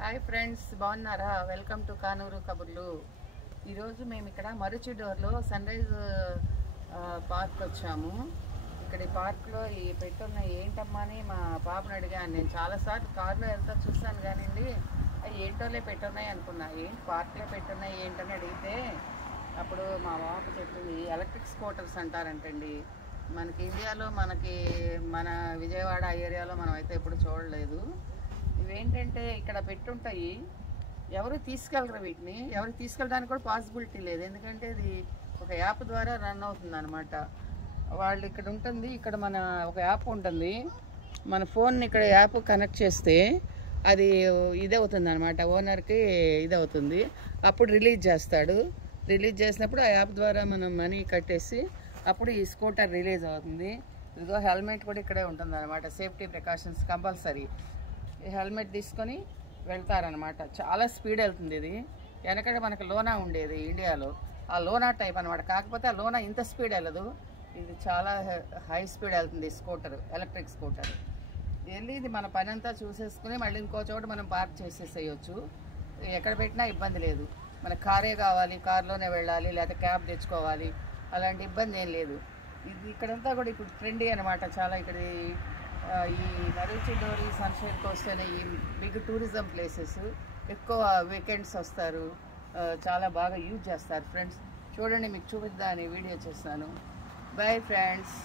Hi friends, బాగున్నారా? Welcome to Kanuru కబుర్లు. ఈరోజు మేము ఇక్కడ మరుచిడోర్లో సన్ రైజ్ పార్క్ వచ్చాము. ఇక్కడ ఈ పార్క్లో ఈ పెట్టున్న ఏంటమ్మా అని మా పాపను అడిగాను. నేను చాలాసార్లు కార్లో వెళ్తా చూస్తాను కానివ్వండి, అవి ఏంటోలే పెట్టున్నాయి అనుకున్నాయి. పార్క్లో పెట్టున్నాయి ఏంటని అడిగితే అప్పుడు మా పాప చెప్పింది ఎలక్ట్రిక్ స్కూటర్స్ అంటారంటండి. మనకి ఇండియాలో మన విజయవాడ ఏరియాలో మనం అయితే ఎప్పుడు చూడలేదు. ఇవేంటంటే ఇక్కడ పెట్టుంటాయి, ఎవరు తీసుకెళ్ళరు. వీటిని ఎవరు తీసుకెళ్ళడానికి కూడా పాసిబిలిటీ లేదు, ఎందుకంటే ఇది ఒక యాప్ ద్వారా రన్ అవుతుంది అనమాట. వాళ్ళు ఇక్కడ ఉంటుంది, ఇక్కడ మన ఒక యాప్ ఉంటుంది, మన ఫోన్ని ఇక్కడ యాప్ కనెక్ట్ చేస్తే అది ఇదవుతుంది అనమాట, ఓనర్కి ఇదవుతుంది. అప్పుడు రిలీజ్ చేస్తాడు. రిలీజ్ చేసినప్పుడు ఆ యాప్ ద్వారా మనం మనీ కట్టేసి అప్పుడు ఈ స్కూటర్ రిలీజ్ అవుతుంది. ఇదిగో హెల్మెట్ కూడా ఇక్కడే ఉంటుంది అనమాట, సేఫ్టీ ప్రికాషన్స్ కంపల్సరీ. ఈ హెల్మెట్ తీసుకొని వెళ్తారనమాట. చాలా స్పీడ్ వెళ్తుంది ఇది. వెనకడే మనకు లోనా ఉండేది ఇండియాలో, ఆ లోనా టైప్ అనమాట. కాకపోతే ఆ లోనా ఇంత స్పీడ్ వెళ్ళదు, ఇది చాలా హై స్పీడ్ వెళ్తుంది స్కూటర్, ఎలక్ట్రిక్ స్కూటర్. వెళ్ళి ఇది మన పని అంతా చూసేసుకుని మళ్ళీ ఇంకో చోట మనం పార్క్ చేసేసేయచ్చు. ఎక్కడ పెట్టినా ఇబ్బంది లేదు. మనకు కారే కావాలి, కార్లోనే వెళ్ళాలి, లేకపోతే క్యాబ్ తెచ్చుకోవాలి, అలాంటి ఇబ్బంది ఏం లేదు. ఇది ఇక్కడంతా కూడా ఇప్పుడు ట్రెండీ అనమాట చాలా. ఇక్కడ ఈ మరుచిడోర్, ఈ సన్షైన్ కోస్ట్ అనే ఈ బిగ్ టూరిజం ప్లేసెస్ ఎక్కువ వీకెండ్స్ వస్తారు, చాలా బాగా యూజ్ చేస్తారు ఫ్రెండ్స్. చూడండి, మీకు చూపిద్దామని వీడియో చేస్తాను. Bye friends.